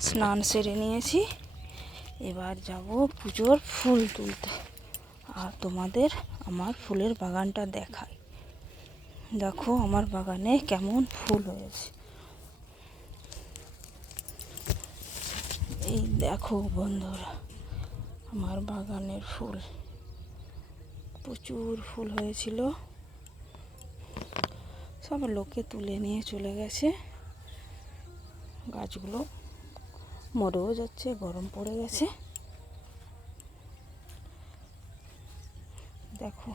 স্নান সেরে নিয়েছি। এবার যাব পুজোর ফুল তুলতে। আর তোমাদের আমার ফুলের বাগানটা দেখাই। দেখো আমার বাগানে কেমন ফুল হয়েছে। এই দেখো বন্ধুরা, আমার বাগানের ফুল। প্রচুর ফুল হয়েছিল। সব লোকে তুলে নিয়ে চলে গেছে। গাছগুলো মরেও যাচ্ছে, গরম পড়ে গেছে। দেখো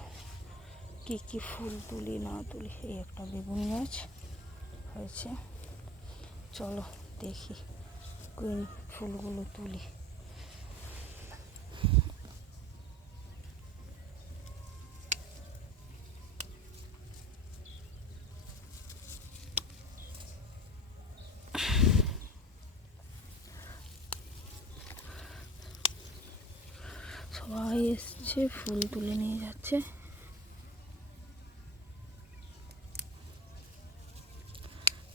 কি কি ফুল তুলি না তুলি, এই একটা বেগুন গাছ হয়েছে। চলো দেখি কোন ফুলগুলো তুলি। সবাই এসছে, ফুল তুলে নিয়ে যাচ্ছে।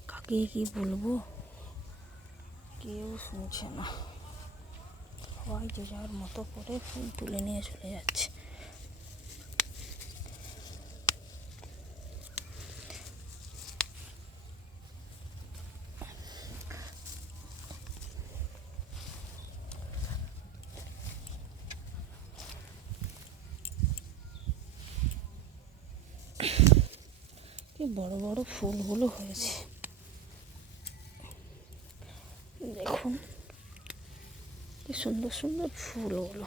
কাকে কি বলব? কেউ শুনছে না। সবাই যে যাওয়ার মতো করে ফুল তুলে নিয়ে চলে যাচ্ছে। কি বড় বড় ফুলগুলো হয়েছে। দেখুন কি সুন্দর সুন্দর ফুলগুলো।